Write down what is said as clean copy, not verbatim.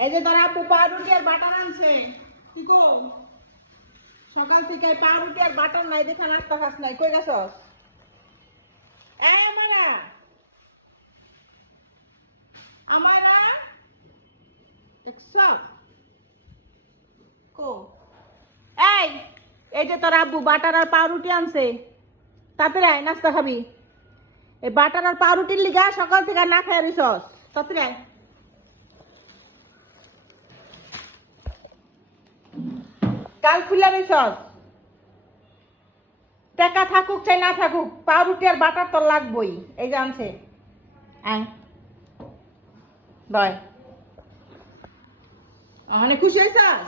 এই যে তোরা আপু পাউরুটি আর বাটার আনছে কি গো সকাল থেকে পাউরুটি আর বাটার নাই দেখা নাস্তা খাস নাই কই গেছস আমারা আমারা দেখছো কো এই এই যে তোর আব্বু বাটার আর পাউরুটি আনছে তাড়াতাড়ি আয় নাস্তা খাবি এই বাটার আর পাউরুটির লিগা সকাল থেকে না খাই রিসস তাড়াতাড়ি আয় কাল খুলে রিসস টাকা থাকুক চাই না থাকুক পাউরুটি আর বাটার তো লাগবই এই যে আনছে আয় বয় অনেক খুশি হয়েছস